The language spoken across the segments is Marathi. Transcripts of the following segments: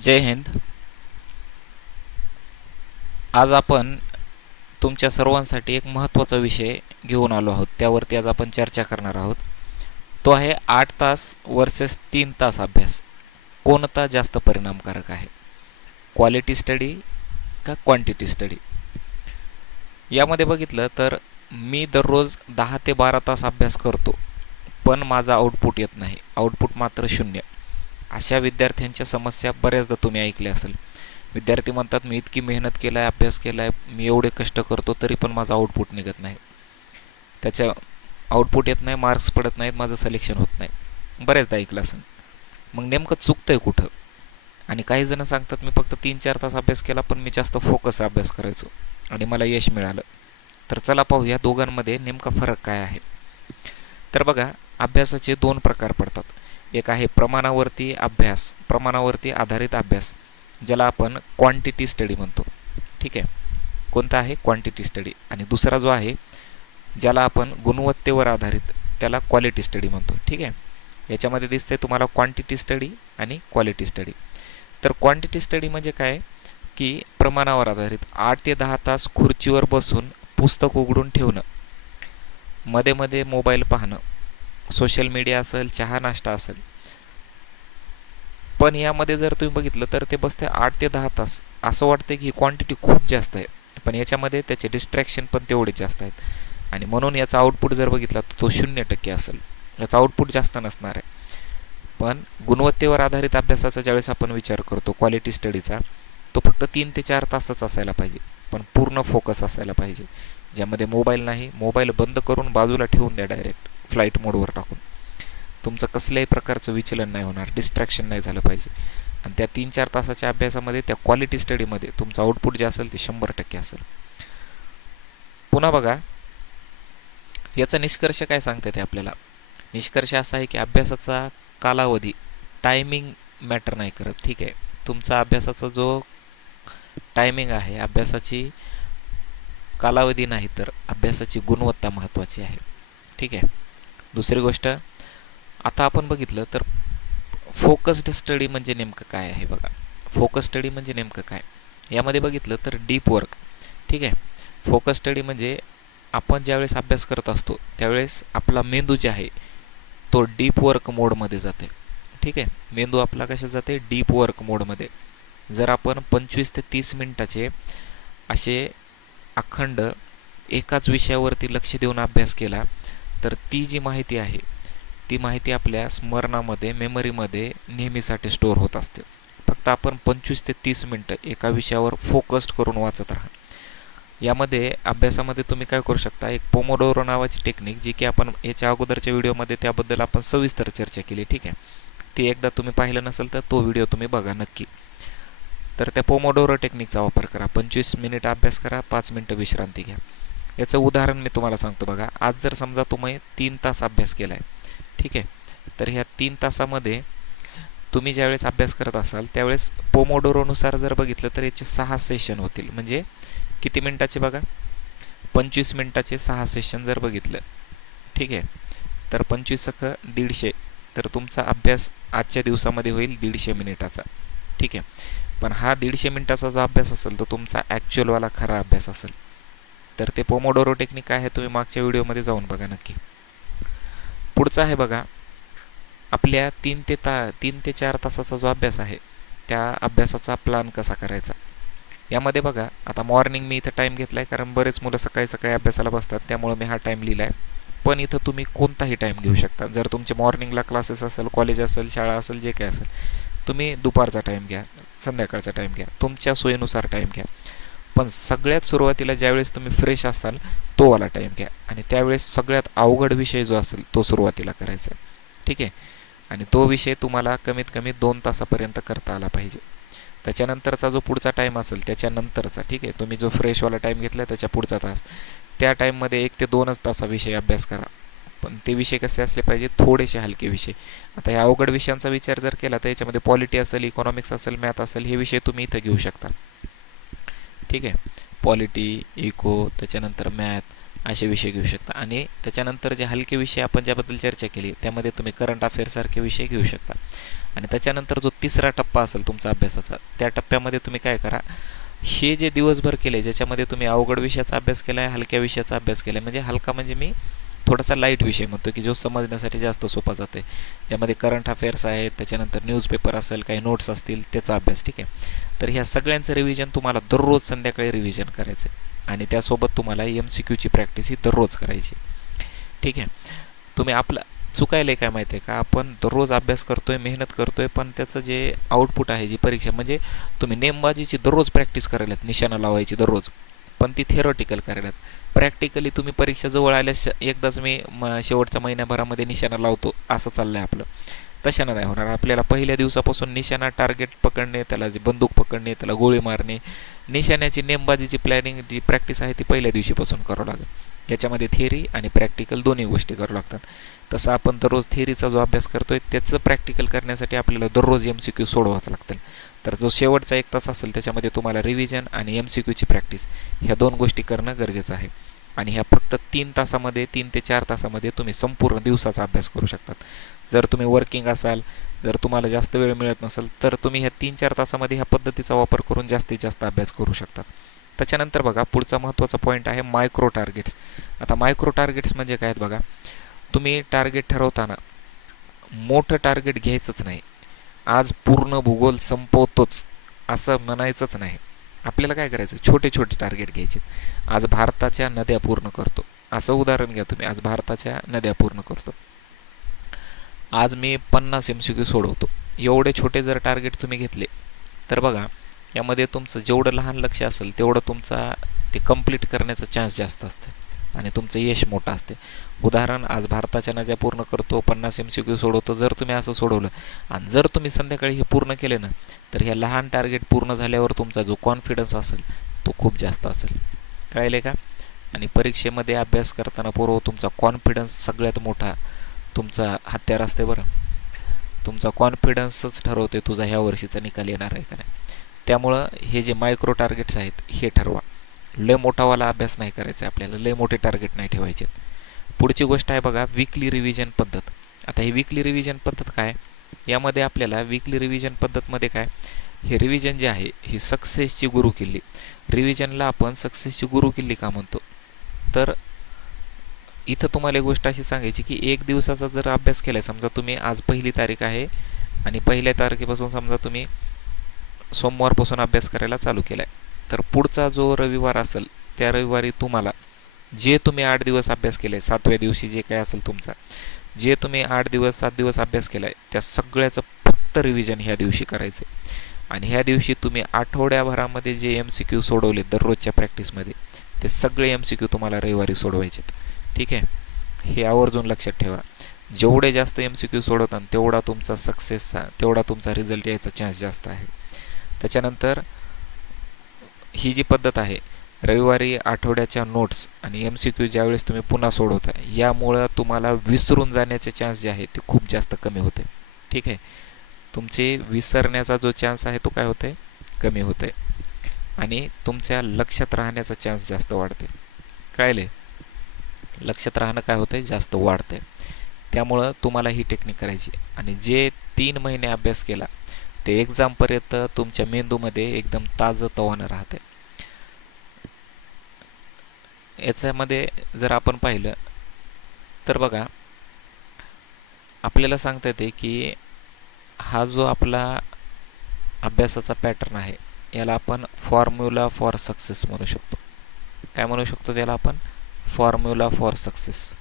जय हिंद. आज आपण तुमच्या सर्वांसाठी एक महत्त्वाचा विषय घेऊन आलो आहोत. त्यावरती आज आपण चर्चा करणार आहोत. तो आहे आठ तास वर्सेस तीन तास अभ्यास. कोणता जास्त परिणामकारक आहे? क्वालिटी स्टडी का क्वांटिटी स्टडी यामध्ये बघितलं तर मी दररोज दहा ते बारा तास अभ्यास करतो पण माझा आउटपुट येत नाही. आउटपुट मात्र शून्य. अशा विद्यार्थ्यांच्या समस्या बऱ्याचदा तुम्ही ऐकल्या असेल. विद्यार्थी म्हणतात मी इतकी मेहनत केला आहे अभ्यास केला आहे मी एवढे कष्ट करतो तरी पण माझा आउटपुट निघत नाही. त्याच्या आउटपुट येत नाही मार्क्स पडत नाहीत माझं सिलेक्शन होत नाही. बऱ्याचदा ऐकलं असेल. मग नेमकं चुकतं आहे कुठं? आणि काही जण सांगतात मी फक्त तीन चार तास अभ्यास केला पण मी जास्त फोकस अभ्यास करायचो आणि मला यश मिळालं. तर चला पाहू या दोघांमध्ये नेमका फरक काय आहे? तर बघा अभ्यासाचे दोन प्रकार पडतात. एक आहे प्रमाणावरती अभ्यास प्रमाणावरती आधारित अभ्यास ज्याला आपण क्वांटिटी स्टडी म्हणतो. ठीक आहे? कोणता आहे? क्वांटिटी स्टडी आणि दुसरा जो आहे ज्याला आपण गुणवत्तेवर आधारित त्याला क्वालिटी स्टडी म्हणतो. ठीक आहे? याच्यामध्ये दिसते तुम्हाला क्वांटिटी स्टडी आणि क्वालिटी स्टडी तर क्वांटिटी स्टडी म्हणजे काय? की प्रमाणावर आधारित. आठ ते दहा तास खुर्चीवर बसून पुस्तक उघडून ठेवणं. मध्ये मध्ये मोबाईल पाहणं. सोशल मीडिया असेल चहा नाश्ता असेल. पण यामध्ये जर तुम्ही बघितलं तर ते बसते आठ ते दहा तास. असं वाटतं की ही क्वांटिटी खूप जास्त आहे. पण याच्यामध्ये त्याचे डिस्ट्रॅक्शन पण तेवढे जास्त आहेत. आणि म्हणून याचा आउटपुट जर बघितला तर तो शून्य टक्के असेल. याचा आउटपुट जास्त नसणार आहे. पण गुणवत्तेवर आधारित अभ्यासाचा ज्यावेळेस आपण विचार करतो क्वालिटी स्टडीचा तो फक्त तीन ते चार तासच असायला पाहिजे. पण पूर्ण फोकस असायला पाहिजे. ज्यामध्ये मोबाईल नाही मोबाईल बंद करून बाजूला ठेवून द्या डायरेक्ट फ्लाईट मोडवर टाकून. तुमचं कसल्याही प्रकारचं विचलन नाही होणार डिस्ट्रॅक्शन नाही झालं पाहिजे. आणि त्या तीन चार तासाच्या अभ्यासामध्ये त्या क्वालिटी स्टडीमध्ये तुमचं आउटपुट जे असेल ते शंभर टक्के असेल. पुन्हा बघा याचा निष्कर्ष काय सांगते ते आपल्याला? निष्कर्ष असा आहे की अभ्यासाचा कालावधी टायमिंग मॅटर नाही करत ठीक आहे? तुमचा अभ्यासाचा जो टायमिंग आहे अभ्यासाची कालावधी नाही तर अभ्यासाची गुणवत्ता महत्त्वाची आहे ठीक आहे? दुसरी गोष्ट आता आपण बघितलं तर फोकस्ड स्टडी म्हणजे नेमकं काय आहे बघा. फोकस स्टडी म्हणजे नेमकं काय? यामध्ये बघितलं तर डीप वर्क ठीक आहे? फोकस स्टडी म्हणजे आपण ज्यावेळेस अभ्यास करत असतो त्यावेळेस आपला मेंदू जे आहे तो डीप वर्क मोडमध्ये जाते. ठीक आहे? मेंदू आपला कशात जाते? डीप वर्क मोडमध्ये जर आपण पंचवीस ते तीस मिनटाचे असे अखंड एकाच विषयावरती लक्ष देऊन अभ्यास केला तर ती जी माहिती आहे ती माहिती आपल्या स्मरणामध्ये मेमरीमध्ये नेहमीसाठी स्टोअर होत असते. फक्त आपण पंचवीस ते तीस मिनटं एका विषयावर फोकस्ड करून वाचत राहा. यामध्ये अभ्यासामध्ये तुम्ही काय करू शकता एक पोमोडोरो नावाची टेक्निक जी की आपण याच्या अगोदरच्या व्हिडिओमध्ये त्याबद्दल आपण सविस्तर चर्चा केली ठीक आहे? ती एकदा तुम्ही पाहिलं नसेल तर तो व्हिडिओ तुम्ही बघा नक्की. तर त्या पोमोडोरो टेक्निकचा वापर करा पंचवीस मिनिट अभ्यास करा पाच मिनटं विश्रांती घ्या. याचं उदाहरण मी तुम्हाला सांगतो बघा. आज जर समजा तुम्ही तीन तास अभ्यास केला आहे ठीक आहे? तर ह्या तीन तासामध्ये तुम्ही ज्यावेळेस अभ्यास करत असाल त्यावेळेस पोमोडोरोनुसार जर बघितलं तर याचे सहा सेशन होतील. म्हणजे किती मिनटाचे बघा? पंचवीस मिनटाचे सहा सेशन जर बघितलं ठीक आहे? तर पंचवीस सख दीडशे. तर तुमचा अभ्यास आजच्या दिवसामध्ये होईल दीडशे मिनिटाचा ठीक आहे? पण हा दीडशे मिनिटाचा जो अभ्यास असेल तो तुमचा ॲक्च्युअलवाला खरा अभ्यास असेल. तर ते पोमोडोरो टेक्निक काय आहे तुम्ही मागच्या व्हिडिओमध्ये जाऊन बघा नक्की. पुढचं आहे बघा आपल्या तीन ते ता तीन ते चार तासाचा जो अभ्यास आहे त्या अभ्यासाचा प्लॅन कसा करायचा? यामध्ये बघा आता मॉर्निंग मी इथं टाईम घेतला आहे कारण बरेच मुलं सकाळी सकाळी अभ्यासाला बसतात त्यामुळे मी हा टाईम लिहिला आहे पण इथं तुम्ही कोणताही टाईम घेऊ शकता. जर तुमचे मॉर्निंगला क्लासेस असेल कॉलेज असेल शाळा असेल जे काय असेल तुम्ही दुपारचा टाईम घ्या संध्याकाळचा टाईम घ्या तुमच्या सोयीनुसार टाईम घ्या. पण सगळ्यात सुरुवातीला ज्यावेळेस तुम्ही फ्रेश असाल तो वाला टाईम घ्या. आणि त्यावेळेस सगळ्यात अवघड विषय जो असेल तो सुरुवातीला करायचा आहे. ठीक आहे? आणि तो विषय तुम्हाला कमीत कमी दोन तासापर्यंत करता आला पाहिजे. त्याच्यानंतरचा जो पुढचा टाईम असेल त्याच्यानंतरचा. ठीक आहे? तुम्ही जो फ्रेशवाला टाईम घेतला त्याच्या पुढचा तास. त्या टाईममध्ये एक ते दोनच तासा विषय अभ्यास करा. पण ते विषय कसे असले पाहिजे थोडेसे हलके विषय. आता या अवघड विषयांचा विचार जर केला तर याच्यामध्ये पॉलिटी असेल इकॉनॉमिक्स असेल मॅथ असेल हे विषय तुम्ही इथं घेऊ शकता. ठीक आहे. पॉलिटी इको त्याच्यानंतर मॅथ असे विषय घेऊ शकता. आणि त्याच्यानंतर जे हलके विषय आपण ज्याबद्दल चर्चा केली त्यामध्ये तुम्ही करंट अफेअरसारखे विषय घेऊ शकता. आणि त्याच्यानंतर जो तिसरा टप्पा असेल तुमचा अभ्यासाचा त्या टप्प्यामध्ये तुम्ही काय करा हे जे दिवसभर केले ज्याच्यामध्ये तुम्ही अवघड विषयाचा अभ्यास केला आहे हलक्या विषयाचा अभ्यास केला आहे म्हणजे हलका म्हणजे मी थोडासा लाइट विषय म्हणतो की जो समजण्यासाठी जास्त सोपा जाते ज्यामध्ये करंट अफेअर्स आहेत त्याच्यानंतर न्यूजपेपर असेल काही नोट्स असतील त्याचा अभ्यास ठीक आहे. तर ह्या सगळ्यांचं रिव्हिजन तुम्हाला दररोज संध्याकाळी रिव्हिजन करायचं आणि त्यासोबत तुम्हाला एम सी क्यूची प्रॅक्टिस ही दररोज करायची. ठीक आहे? तुम्ही आपलं चुकायला काय माहिती आहे का? आपण दररोज अभ्यास करतोय मेहनत करतोय पण त्याचं जे आउटपुट आहे जी परीक्षा म्हणजे तुम्ही नेमबाजीची दररोज प्रॅक्टिस करायलात निशाणा लावायची दररोज. पण ती थेरॉटिकल करायलात. प्रॅक्टिकली तुम्ही परीक्षा जवळ आल्यास एकदाच मी म शेवटच्या महिन्याभरामध्ये निशाणा लावतो असं चाललं आहे आपलं. तशानं नाही होणार. आपल्याला पहिल्या दिवसापासून निशाणा टार्गेट पकडणे त्याला जे बंदूक पकडणे त्याला गोळी मारणे निशाण्याची नेमबाजीची प्लॅनिंग जी प्रॅक्टिस आहे ती पहिल्या दिवशीपासून करावं लागेल. याच्यामध्ये थेअरी आणि प्रॅक्टिकल दोन्ही गोष्टी करावं लागतात. तसं आपण दररोज थेअरीचा जो अभ्यास करतोय त्याचं प्रॅक्टिकल करण्यासाठी आपल्याला दररोज एम सी क्यू सोडवाच लागतील तर जो शेवटचा एक तास असेल त्याच्यामध्ये तुम्हाला रिव्हिजन आणि एम सी क्यूची प्रॅक्टिस ह्या दोन गोष्टी करणं गरजेचं आहे. आणि ह्या फक्त तीन तासामध्ये तीन ते चार तासामध्ये तुम्ही संपूर्ण दिवसाचा अभ्यास करू शकतात. जर तुम्ही वर्किंग असाल जर तुम्हाला जास्त वेळ मिळत नसेल तर तुम्ही ह्या तीन चार तासामध्ये ह्या पद्धतीचा वापर करून जास्तीत जास्त अभ्यास करू शकतात त्याच्यानंतर बघा पुढचा महत्त्वाचा पॉईंट आहे मायक्रो टार्गेट्स आता मायक्रो टार्गेट्स म्हणजे काय आहेत बघा? तुम्ही टार्गेट ठरवताना मोठं टार्गेट घ्यायचंच नाही. आज पूर्ण भूगोल संपवतोच असं म्हणायचंच नाही. आपल्याला काय करायचं? छोटे छोटे टार्गेट घ्यायचे. आज भारताच्या नद्या पूर्ण करतो. असं उदाहरण घ्या तुम्ही. आज भारताच्या नद्या पूर्ण करतो. आज मी पन्नास एम सी क्यू सोडवतो. एवढे छोटे जर टार्गेट तुम्ही घेतले तर बघा यामध्ये तुमचं जेवढं लहान लक्ष असेल तेवढं तुमचा ते कंप्लीट करण्याचा चान्स जास्त असतं. आणि तुमचं यश मोठं असते. उदाहरण आज भारताच्या नद्या पूर्ण करतो पन्नास एम सी क्यू सोडवतो जर तुम्ही असं सोडवलं आणि जर तुम्ही संध्याकाळी हे पूर्ण केले ना तर ह्या लहान टार्गेट पूर्ण झाल्यावर तुमचा जो कॉन्फिडन्स असेल तो खूप जास्त असेल. कळले का? आणि परीक्षेमध्ये अभ्यास करताना पूर्व तुमचा कॉन्फिडन्स सगळ्यात मोठा तुमचा हत्यार असते बरं. तुमचा कॉन्फिडन्सच ठरवते तुझा ह्या वर्षीचा निकाल येणार आहे का नाही. त्यामुळं हे जे मायक्रो टार्गेट्स आहेत हे ठरवा. लय मोठावाला अभ्यास नाही करायचा आपल्याला लय मोठे टार्गेट नाही ठेवायचे पुढची गोष्ट आहे बघा विकली रिव्हिजन पद्धत. आता ही विकली रिव्हिजन पद्धत काय? यामध्ये आपल्याला विकली रिव्हिजन पद्धतमध्ये काय? हे रिव्हिजन जे आहे ही सक्सेसची गुरु किल्ली. रिव्हिजनला आपण सक्सेसची गुरु किल्ली का म्हणतो? तर इथं तुम्हाला एक गोष्ट अशी सांगायची की एक दिवसाचा जर अभ्यास केला समजा तुम्ही आज पहिली तारीख आहे आणि पहिल्या तारखेपासून समजा तुम्ही सोमवारपासून अभ्यास करायला चालू केला आहे तर पुढचा जो रविवार असेल त्या रविवारी तुम्हाला जे तुम्ही आठ दिवस अभ्यास केला आहे सातव्या दिवशी जे काय असेल तुमचा जे तुम्ही आठ दिवस सात दिवस अभ्यास केला आहे त्या सगळ्याचं फक्त रिव्हिजन ह्या दिवशी करायचं आणि ह्या दिवशी तुम्ही आठवड्याभरामध्ये जे एम सी क्यू सोडवले दररोजच्या प्रॅक्टिसमध्ये ते सगळे एम सी क्यू तुम्हाला रविवारी सोडवायचे आहेत ठीक आहे? हे आवर्जून लक्षात ठेवा. जेवढे जास्त एम सी क्यू सोडवता तेवढा तुमचा सक्सेसचा तेवढा तुमचा रिझल्ट यायचा चान्स जास्त आहे. त्याच्यानंतर ही जी पद्धत आहे रविवारी आठवड्याच्या नोट्स आणि एम सी क्यू ज्यावेळेस तुम्ही पुन्हा सोडवता यामुळं तुम्हाला विसरून जाण्याचे चान्स जे आहे ते खूप जास्त कमी होते. ठीक आहे? तुमचे विसरण्याचा जो चान्स आहे तो काय होते? कमी होते. आणि तुमच्या लक्षात राहण्याचा चान्स जास्त वाढते. कळले लक्षात राहणं काय होतं जास्त वाढते त्यामुळं तुम्हाला ही टेक्निक करायची आणि जे तीन महिने अभ्यास केला ते एक्झामपर्यंत तुमच्या मेंदूमध्ये एकदम ताजं तवानं राहते याच्यामध्ये जर आपण पाहिलं तर बघा आपल्याला सांगता येते की हा जो आपला अभ्यासाचा पॅटर्न आहे याला आपण फॉर्म्युला फॉर सक्सेस म्हणू शकतो. काय म्हणू शकतो त्याला आपण? Formula for success.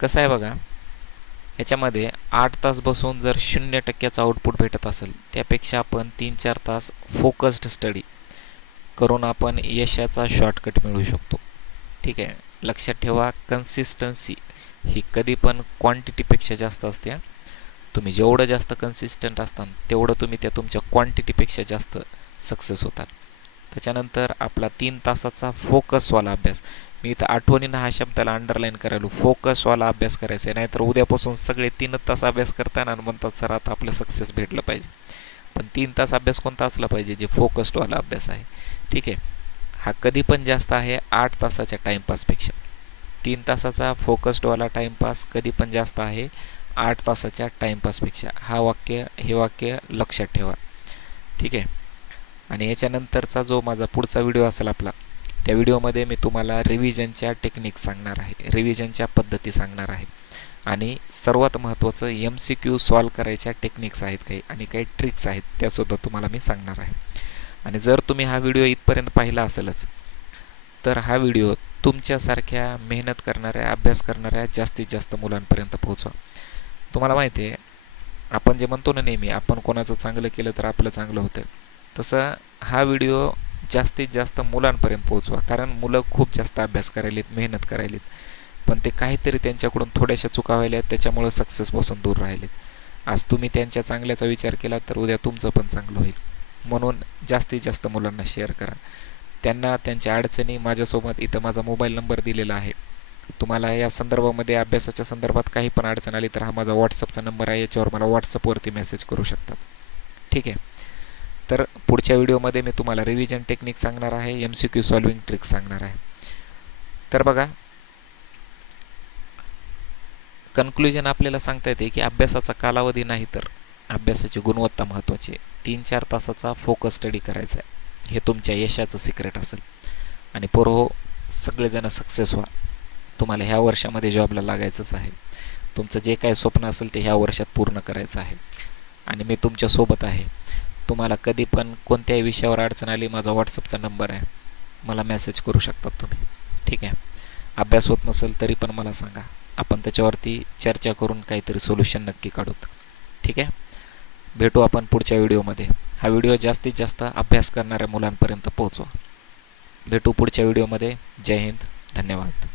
कसं आहे बघा याच्यामध्ये आठ तास बसून जर शून्य टक्क्याचं आउटपुट भेटत असेल त्यापेक्षा आपण तीन चार तास फोकस्ड स्टडी करून आपण यशाचा शॉर्टकट मिळवू शकतो. ठीक आहे? लक्षात ठेवा कन्सिस्टन्सी ही कधी पण क्वांटिटीपेक्षा जास्त असते तुम्ही जेवढं जास्त कन्सिस्टंट असता तेवढं तुम्ही त्या तुमच्या क्वांटिटीपेक्षा जास्त सक्सेस होतात. त्याच्यानंतर आपला तीन तासाचा फोकसवाला अभ्यास. मी इथं आठवणीनं हा शब्दाला अंडरलाईन करायलो. फोकसवाला अभ्यास करायचा आहे. नाहीतर उद्यापासून सगळे तीनच तास अभ्यास करताना आणि म्हणतात सर आता आपलं सक्सेस भेटलं पाहिजे. पण तीन तास अभ्यास कोणता असला पाहिजे जे फोकस्डवाला अभ्यास आहे? ठीक आहे. हा कधी पण जास्त आहे आठ तासाच्या टाईमपासपेक्षा तीन तासाचा फोकस्डवाला टाईमपास कधी पण जास्त आहे आठ तासाच्या टाईमपासपेक्षा हा वाक्य हे वाक्य लक्षात ठेवा. ठीक आहे. आणि याच्यानंतरचा जो माझा पुढचा व्हिडिओ असेल आपला त्या व्हिडिओमध्ये मी तुम्हाला रिव्हिजनच्या टेक्निक सांगणार आहे. रिव्हिजनच्या पद्धती सांगणार आहे. आणि सर्वात महत्त्वाचं एम सी क्यू सॉल्व करायच्या टेक्निक्स आहेत काही आणि काही ट्रिक्स आहेत त्यासुद्धा तुम्हाला मी सांगणार आहे. आणि जर तुम्ही हा व्हिडिओ इथपर्यंत पाहिला असेलच तर हा व्हिडिओ तुमच्यासारख्या मेहनत करणाऱ्या अभ्यास करणाऱ्या जास्तीत जास्त मुलांपर्यंत पोहोचवा. तुम्हाला माहिती आहे आपण जे म्हणतो ना नेहमी आपण कोणाचं चांगलं केलं तर आपलं चांगलं होतं. तसं हा व्हिडिओ जास्तीत जास्त मुलांपर्यंत पोहोचवा. कारण मुलं खूप जास्त अभ्यास करायलेत मेहनत करायलेत. पण ते काहीतरी त्यांच्याकडून थोड्याशा चुका व्हायल्या त्याच्यामुळं सक्सेसपासून दूर राहिलेत. आज तुम्ही त्यांच्या चांगल्याचा विचार केला तर उद्या तुमचं पण चांगलं होईल. म्हणून जास्तीत जास्त मुलांना शेअर करा. त्यांना त्यांच्या अडचणी माझ्यासोबत इथं माझा मोबाईल नंबर दिलेला आहे. तुम्हाला या संदर्भामध्ये अभ्यासाच्या संदर्भात काही पण अडचण आली तर हा माझा व्हॉट्सअपचा नंबर आहे. याच्यावर मला व्हॉट्सअपवरती मेसेज करू शकतात. ठीक आहे. तर पुढच्या व्हिडिओमध्ये मी तुम्हाला रिव्हिजन टेक्निक सांगणार आहे M C Q solving trick सांगणार आहे. तर बघा कन्क्लुजन आपल्याला सांगता येते की अभ्यासाचा कालावधी नाही तर अभ्यासाची गुणवत्ता महत्त्वाची आहे. तीन चार तासाचा फोकस स्टडी करायचा आहे. हे तुमच्या यशाचं सिक्रेट असेल. आणि पोरो सगळेजण सक्सेस व्हा. तुम्हाला ह्या वर्षामध्ये जॉबला लागायचंच आहे. तुमचं जे काय स्वप्न असेल ते ह्या वर्षात पूर्ण करायचं आहे. आणि मी तुमच्यासोबत आहे. तुम्हाला कधी पण कोणत्याही विषयावर अडचण आली माझा व्हॉट्सअपचा नंबर आहे. मला मेसेज करू शकतात तुम्ही. ठीक आहे? अभ्यास होत नसेल तरी पण मला सांगा. आपण त्याच्यावरती चर्चा करून काहीतरी सोल्युशन नक्की काढूत ठीक आहे? भेटू आपण पुढच्या व्हिडिओमध्ये. हा व्हिडिओ जास्तीत जास्त अभ्यास करणाऱ्या मुलांपर्यंत पोहोचवा. भेटू पुढच्या व्हिडिओमध्ये. जय हिंद. धन्यवाद.